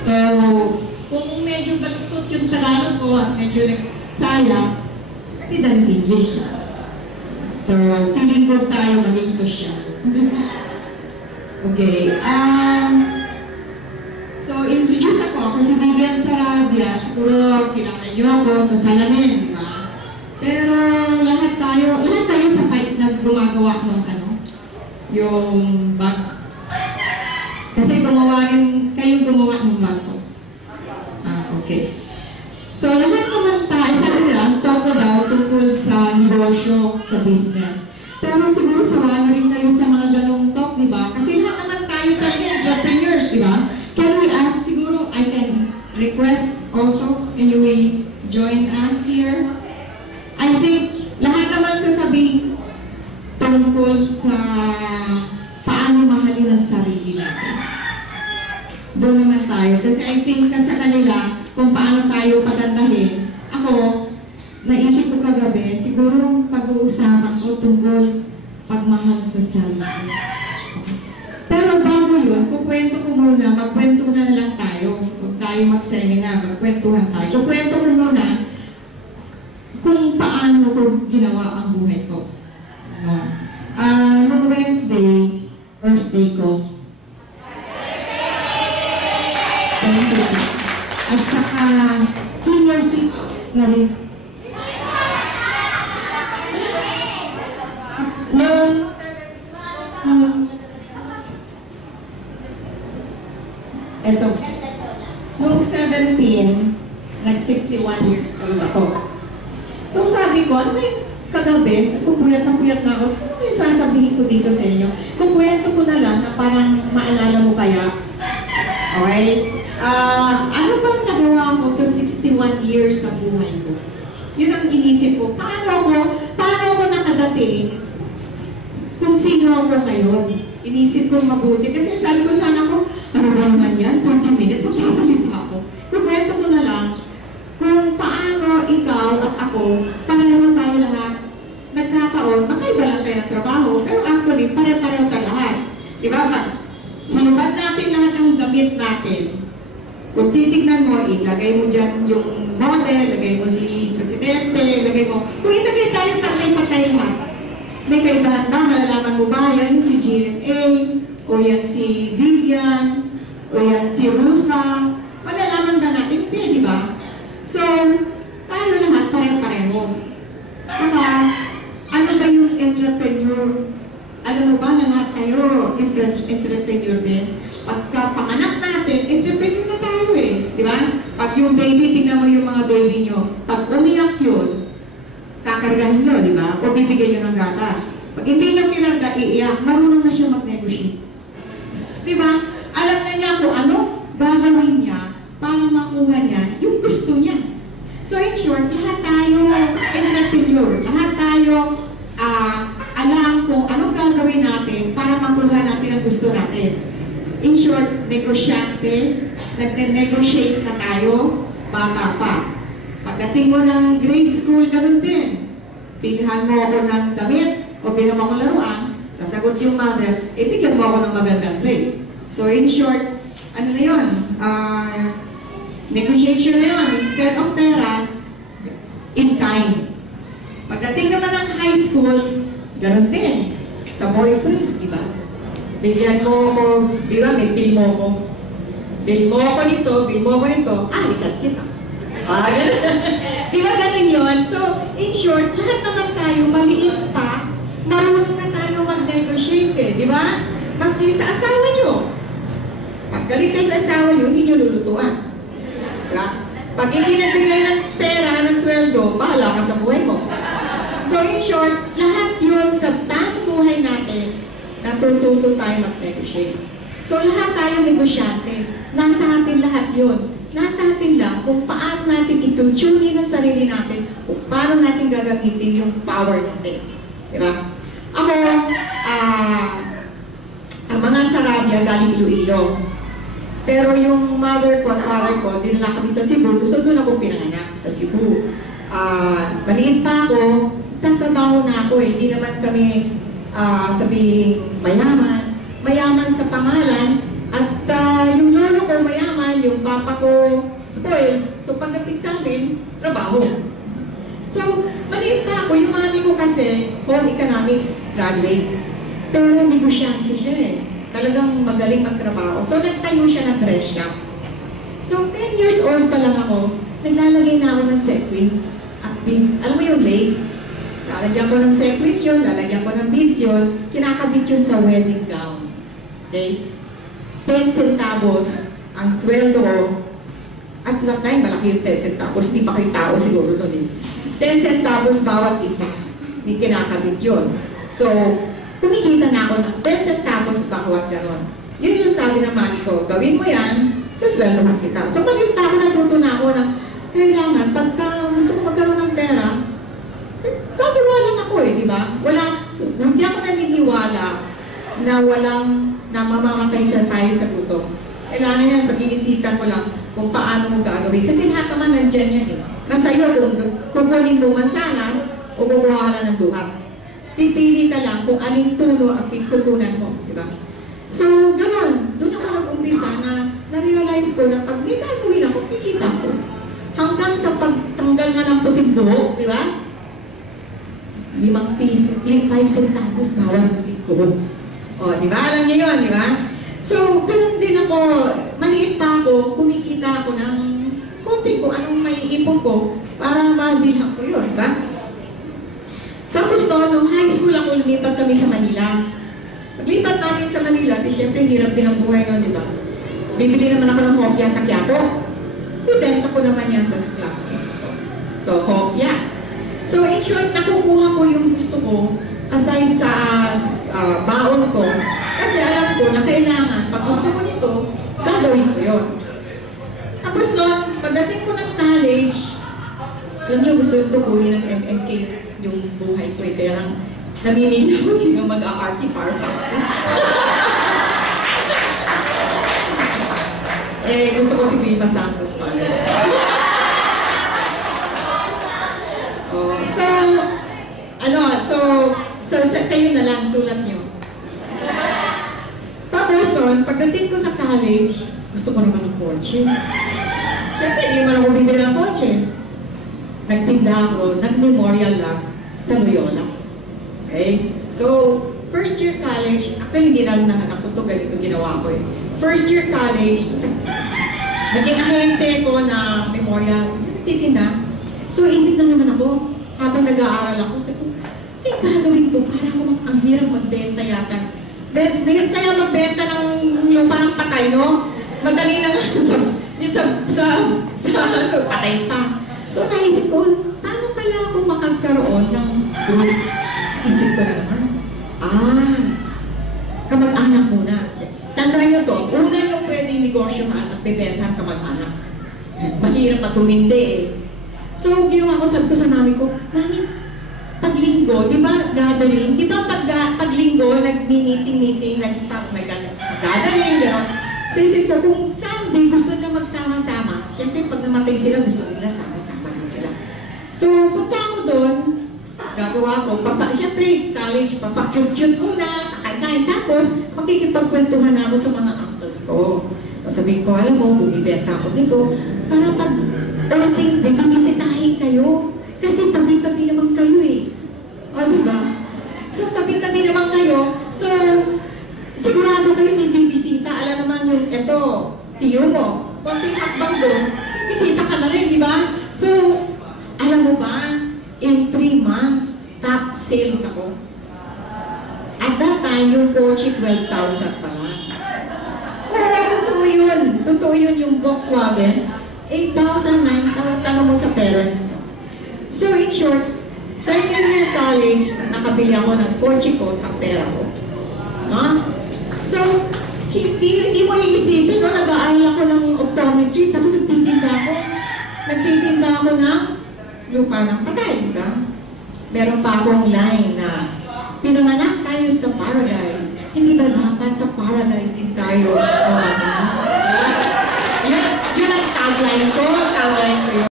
So, kung medyo baluktot yung Tagalog ko at medyo nagsaya, pwede din English. So, feeling ko tayo maging social. Okay. So, introduce ako si Vivian Sarabia. Siguro, kilala niyo ako sa salamin, di ba? Pero, lahat tayo sa fight na gumagawa ng yung bag. Kasi kayong gumawa ng bag ko. Okay. So, lahat naman tayo, sabi nila, toko daw tungkol sa negosyo, sa business. Pero siguro sawa na rin kayo sa mga ganong talk, di ba? Kasi lahat naman tayo talaga entrepreneurs, di ba? Can we ask, siguro I can request also, can you join us here? I think lahat naman sasabihin tungkol sa paano mahalin ang sarili natin. Doon naman tayo. Kasi I think sa kanila, kung paano tayo pagandahin, ako, naisip ko kagabi, siguro pag-uusapan ko tungkol pagmahal sa sarili. Pero bago yun, kukwento ko muna, magkwentuhan lang tayo. Huwag tayo mag-seminar, magkwentuhan tayo. Kukwento ko muna kung paano ko ginawa ang buhay ko. Noong Wednesday, birthday ko. At saka senior na rin. Noong 17, nag-61 years old ako. So sabi ko, ano yung kagabi, pupuyat na ako, ano yung sasabihin ko dito sa inyo? Kukwento ko na lang na parang maalala mo kaya. Okay? Ano bang nagawa ko sa 61 years sa buhay ko? Yun ang inisip ko. Paano ako nakadating kung sino ako ngayon? Inisip ko mabuti. Kasi sabi ko sana ko, ano ba naman yan? 20 minutes, magsasalita ako. Kukwento ko na lang kung paano ikaw at ako, pareho tayo lahat, nagkataon, magkaiba lang tayo ng trabaho, pero actually, pare-pareho tayo lahat. Diba? Hinubad natin lahat ng damit natin. Kung titignan mo, ilagay mo dyan yung model, lagay mo si presidente, lagay mo. Kung ilagay tayo patay-patay lahat, may kaibahan ba? Malalaman mo ba? Yan si GMA, o yan si Vivian, o yan si Rufa. Malalaman ba natin? Hindi, di ba? So, tayo lahat pareho-pareho. Saka, ano ba yung entrepreneur? Alam mo ba na lahat tayo entrepreneur din? Pagka panganak natin, entrepreneur na tayo eh. Di ba? Pag yung baby, tingnan mo yung mga baby nyo. Pag umiyak yun, kakargahin nyo, di ba? O bibigyan nyo ng gatas. Pag hindi nyo kinarga, iiyak, marunong na siya mag-negotiate. Di ba? Alam na niya kung ano gagawin niya para makuha niya yung gusto niya. So in short, lahat tayo entrepreneur. Lahat tayo alam kung anong gagawin natin para makuha natin ang gusto natin. In short, negosyante, nagne-negotiate na tayo, bata pa. Pagdating mo ng grade school, ganun din. Pilihan mo ako ng damit o bilhan mo akong laruan, sasagot yung mother, bigyan mo ako ng magandang grade. So in short, ano na yun? Negotiation na yun. Instead of pera, in kind. Pagdating naman ng high school, ganun din. Sa boyfriend, di ba? Bigyan mo ako, di ba, may bill mo ako. Bill mo ako nito, likat kita. Di ba ganun yun? So, in short, lahat naman tayo, maliit pa, marunong na tayo mag-negotiate eh, di ba? Maski sa asawa nyo. Pag galit kayo sa asawa nyo, hindi nyo lulutuan. Diba? Pag hindi nagbigay ng pera, ng sweldo, bahala ka sa buhay mo. So in short, lahat yun sa tanong buhay natin, natututo tayo mag-negotiate. So lahat tayo negosyante. Nasa atin lahat yun. Nasa atin lang kung paano natin itutunin ang sarili natin, kung paano natin gagamitin yung power natin. Diba? Ako, ang mga Sarabia galing Iloilo. Pero yung mother ko at father ko, dinala kami sa Cebu, so doon ako pinanganak sa Cebu. Maliit pa ako, tatrabaho na ako eh. Hindi naman kami sabihin mayaman. Mayaman sa pangalan at yung papa ko spoiled. So pagdating sa amin, trabaho. So, maliit pa ako. Yung mami ko kasi, home economics graduate. Pero negosyante siya eh. Talagang magaling magtrabaho. So, nagtayo siya ng dress shop. So, 10 years old pa lang ako, naglalagay na ako ng sequins at beads. Alam mo yung lace? Lalagyan ko ng sequins yun, lalagyan ko ng beads yun, kinakabit yun sa wedding gown. Okay? 10 centavos ang sweldo ko. At that time, malaki yung 10 centavos. Hindi pa kayo tao siguro nun eh. 10 centavos bawat isa. Hindi kinakabit yun. So, kumikita na ako ng 10 centavos bawat gano'n. Yun yung sabi ng mami ko, gawin mo yan, susweldohan kita. So, maliit pa ako, natuto na ako na kailangan, pagka gusto ko magkaroon ng pera, gagawa lang ako eh, di ba? Hindi ako naniniwala na na mamamatay tayo sa gutom. Kailangan yan, pag-iisipan mo lang kung paano mo gagawin. Kasi lahat naman nandyan yan eh. Nasa iyo kung kukunin mo mansanas o gumawa ka lang ng duhat. Pipili ka lang kung aling puno ang pikukunan mo, di ba? So, gano'n. Doon ako nag-umpisa na na-realize ko na pag may gagawin ako, kikita ko. Hanggang sa pagtanggal nga ng puting buhok, di ba? 5 piso, 5 centavos bawat puting buhok. O, di ba? Alam niyo yun, di ba? So, gano'n din ako. Maliit pa ako, kumikita ako ng konti ko, anong maiipon ko para mabilhan ko yun, di ba? Tapos nung high school ako, lumipat kami sa Manila. Paglipat namin sa Manila, di syempre hirap din ang buhay nun, di ba? Bibili naman ako ng hopya sa Quiapo. Ibenta ko naman yan sa classmates ko. So, hopya. So, in short, nakukuha ko yung gusto ko aside sa baon ko. Kasi alam ko na kailangan, pag gusto ko nito, gagawin ko yun. Tapos nun, pagdating ko ng college, alam niyo, gusto ko kunin ng MMK yung buhay ko eh. Kaya lang, namimili ko sino mag-a-artifar sa akin. Gusto ko si Vilma Santos pala. So, kayo na lang, sulat niyo. Tapos nun, pagdating ko sa college, gusto ko naman ng kotse. Siyempre, hindi naman ako bibili ng kotse. Nagtinda ako, nag-memorial lots sa Loyola. Okay? So, first year college, actually hindi na naman ako ito, galing yung ginawa ko eh. First year college, naging ahente ko na memorial, titinda. So, isip na naman ako, habang nag-aaral ako, sabi ko, gagawin ko para ako ang hirap magbenta yata. Ngayon kaya magbenta ng lupa ng patay, no? Madali na nga sa patay pa. So, naisip ko, paano kaya ako makagkaroon ng group? Naisip ko na naman, kamag-anak muna. Tandaan nyo to, una yung pwedeng negosyohan at bebentahan kamag-anak. Mahirap at humindi eh. So, ginawa ko, sabi ko sa mami ko, Mami, paglinggo, di ba gathering? Di ba paglinggo, nag-meeting, nag-gathering, gano'n? So, isip ko, kung Sunday gusto nila magsama-sama, syempre pag namatay sila, gusto nila sama-sama din sila. So, punta ako doon, gagawa ko, syempre, college, papakyut-kyut muna, kakain, tapos, makikipagkwentuhan ako sa mga uncles ko. Sabihin ko, alam mo, bumibenta ako dito, para pag all saints day, bibisitahin kayo. Kasi tabi-tabi naman kayo eh. O, diba? So, tabi-tabi naman kayo. So, sigurado kayo may bibisita. Alam naman yung, eto, tiyo mo. Konting hakbang doon, bibisita ka na rin, di ba? So, alam mo ba, in 3 months, top sales ako. At that time, yung kotse, 12,000 pa lang. Oo, totoo yun. Totoo yun yung Volkswagen. 8,000, 9,000, tanong mo sa parents mo. So, in short, second year college, nakabili ako ng kotse ko sa pera ko. So, hindi mo iisipin, no? Nag-aaral ako ng optometry, tapos nagtitinda ako ng lupa ng patay, diba? Meron pa akong line na, pinanganak tayo sa paradise. Hindi ba dapat sa paradise din tayo? Yun ang tagline ko yun.